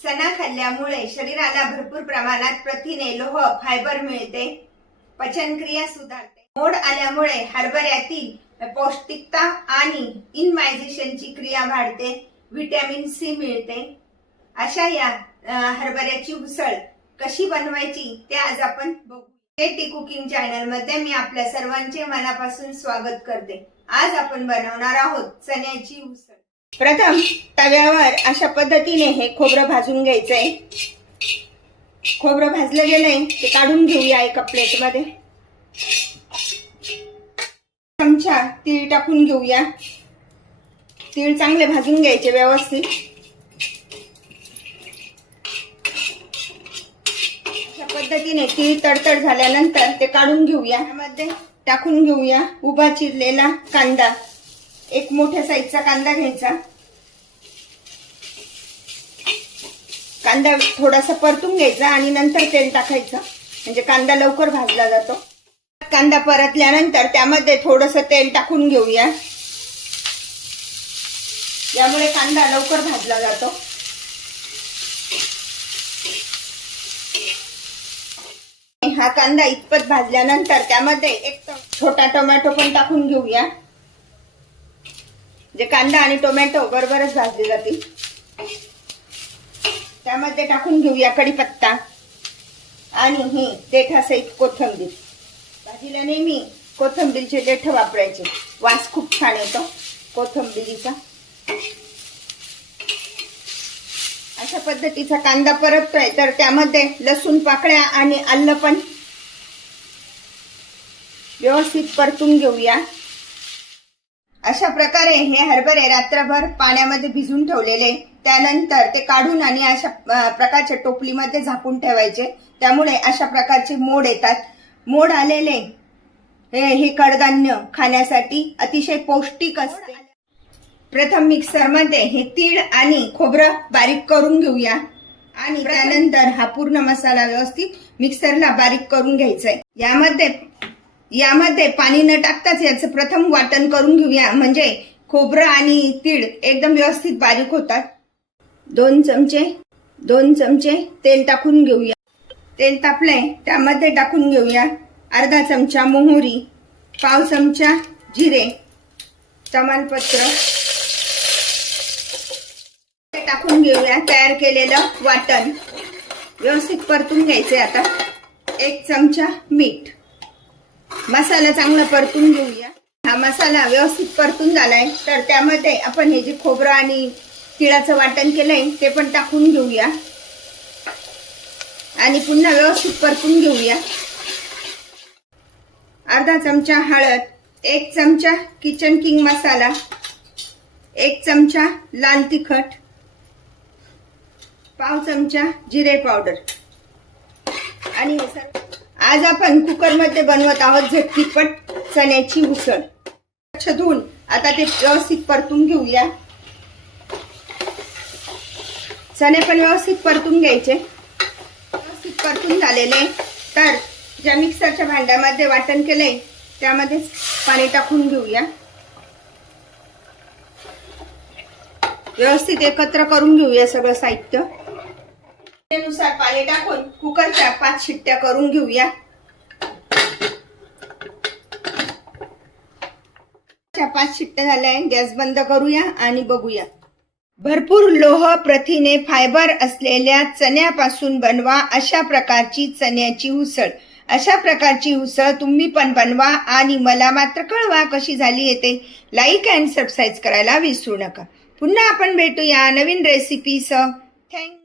चणा खाल्ल्यामुळे शरीराला भरपूर प्रमाणात प्रथिने, लोह, फायबर मिळते, पचनक्रिया सुधारते। मोड आल्यामुळे हरभऱ्यातील पौष्टिकता आणि इनमायझेशनची क्रिया वाढते, व्हिटॅमिन सी मिळते। अशा या हरभऱ्याची उसळ कशी बनवायची ते आज आपण बघू। टी कुकिंग चॅनल मध्ये मी आपल्या सर्वांचे मनापासून स्वागत करते। आज आपण बनवणार आहोत चण्याची उसळ। प्रथम तव्यावर अशा पद्धतीने हे खोबरं भाजून घ्यायचंय। खोबरं भाजलं गेलंय ते काढून घेऊया एका प्लेट मध्ये। चमचा तीळ टाकून घेऊया। तीळ चांगले भाजून घ्यायचे व्यवस्थित। अशा पद्धतीने तीळ तडतड झाल्यानंतर ते काढून घेऊया। यामध्ये टाकून घेऊया उभा चिरलेला कांदा। एक मोठ्या साईजचा कांदा घ्यायचा। कांदा थोडासा परतून घ्यायचा आणि नंतर तेल टाकायचं, म्हणजे कांदा लवकर भाजला जातो। कांदा परतल्यानंतर त्यामध्ये थोडंसं तेल टाकून घेऊया, यामुळे कांदा लवकर भाजला जातो। हा कांदा इतपत भाजल्यानंतर त्यामध्ये एक छोटा टोमॅटो पण टाकून घेऊया, जे कांदा आणि टोमॅटो बरोबरच भाजले जातील। त्यामध्ये टाकून घेऊया कढीपत्ता आणि ही देठासहित कोथिंबीर। भाजीला नेहमी कोथिंबीरचे देठ वापरायचे, वास खूप छान येतो कोथिंबीरीचा। अशा पद्धतीचा कांदा परततोय तर त्यामध्ये लसूण पाकळ्या आणि आलं पण व्यवस्थित परतून घेऊया। अशा प्रकारे हे हरभरे रात्रभर पाण्यामध्ये भिजून ठेवलेले, त्यानंतर ते काढून आणि अशा प्रकारच्या टोपलीमध्ये झाकून ठेवायचे, त्यामुळे अशा प्रकारचे मोड येतात। मोड आलेले हे कडधान्य खाण्यासाठी अतिशय पौष्टिक असते। प्रथम मिक्सर मध्ये हे तीळ आणि खोबरं बारीक करून घेऊया आणि त्यानंतर हा पूर्ण मसाला व्यवस्थित मिक्सरला बारीक करून घ्यायचा आहे। यामध्ये पाणी न टाकताच याचं प्रथम वाटण करून घेऊया, म्हणजे खोबरं आणि तीळ एकदम व्यवस्थित बारीक होतात। 2 चमचे तेल टाकून घेऊया। तेल तापले त्यामध्ये टाकून घेऊया अर्धा चमचा मोहरी, पाव चमचा जिरे, तमालपत्र टाकून घेऊया। तयार केलेलं वाटण व्यवस्थित परतून घ्यायचे। आता 1 चमचा मीठ। मसाला चांगला परतून घेऊया। हा मसाला व्यवस्थित परतून झालाय तर त्यामध्ये आपण हे जे खोबरं आणि तिळाचं वाटण केलंय ते पण टाकून घेऊया आणि पुन्हा व्यवस्थित परतून घेऊया। अर्धा चमचा हळद, 1 चमचा किचन किंग मसाला, 1 चमचा लाल तिखट, पाव चमचा जिरे पावडर आणि हे सर्व आज आपण कुकर मध्ये बनवत आहोत झटपट चण्याची उसळ। स्वच्छ धुवून आता ते व्यवस्थित परतून घेऊया। चणे पण व्यवस्थित परतून घ्यायचे। व्यवस्थित परतून झालेले तर ज्या मिक्सरच्या भांड्यामध्ये वाटण केलंय त्यामध्ये पाणी टाकून घेऊया। व्यवस्थित एकत्र करून घेऊया सगळं साहित्य। त्यानुसार पाणी टाकून कुकरच्या 5 शिट्ट्या करून घेऊया। 5 शिट्ट्या झाल्या, गॅस बंद करूया आणि बघूया। भरपूर लोह, प्रथिने, फायबर असलेल्या चण्यापासून बनवा अशा प्रकारची चण्याची उसळ। अशा प्रकारची उसळ तुम्ही पण बनवा आणि मला मात्र कळवा कशी झाली येते। लाईक अँड सबस्क्राईब करायला विसरू नका। पुन्हा आपण भेटूया नवीन रेसिपीसह। थँक्यू।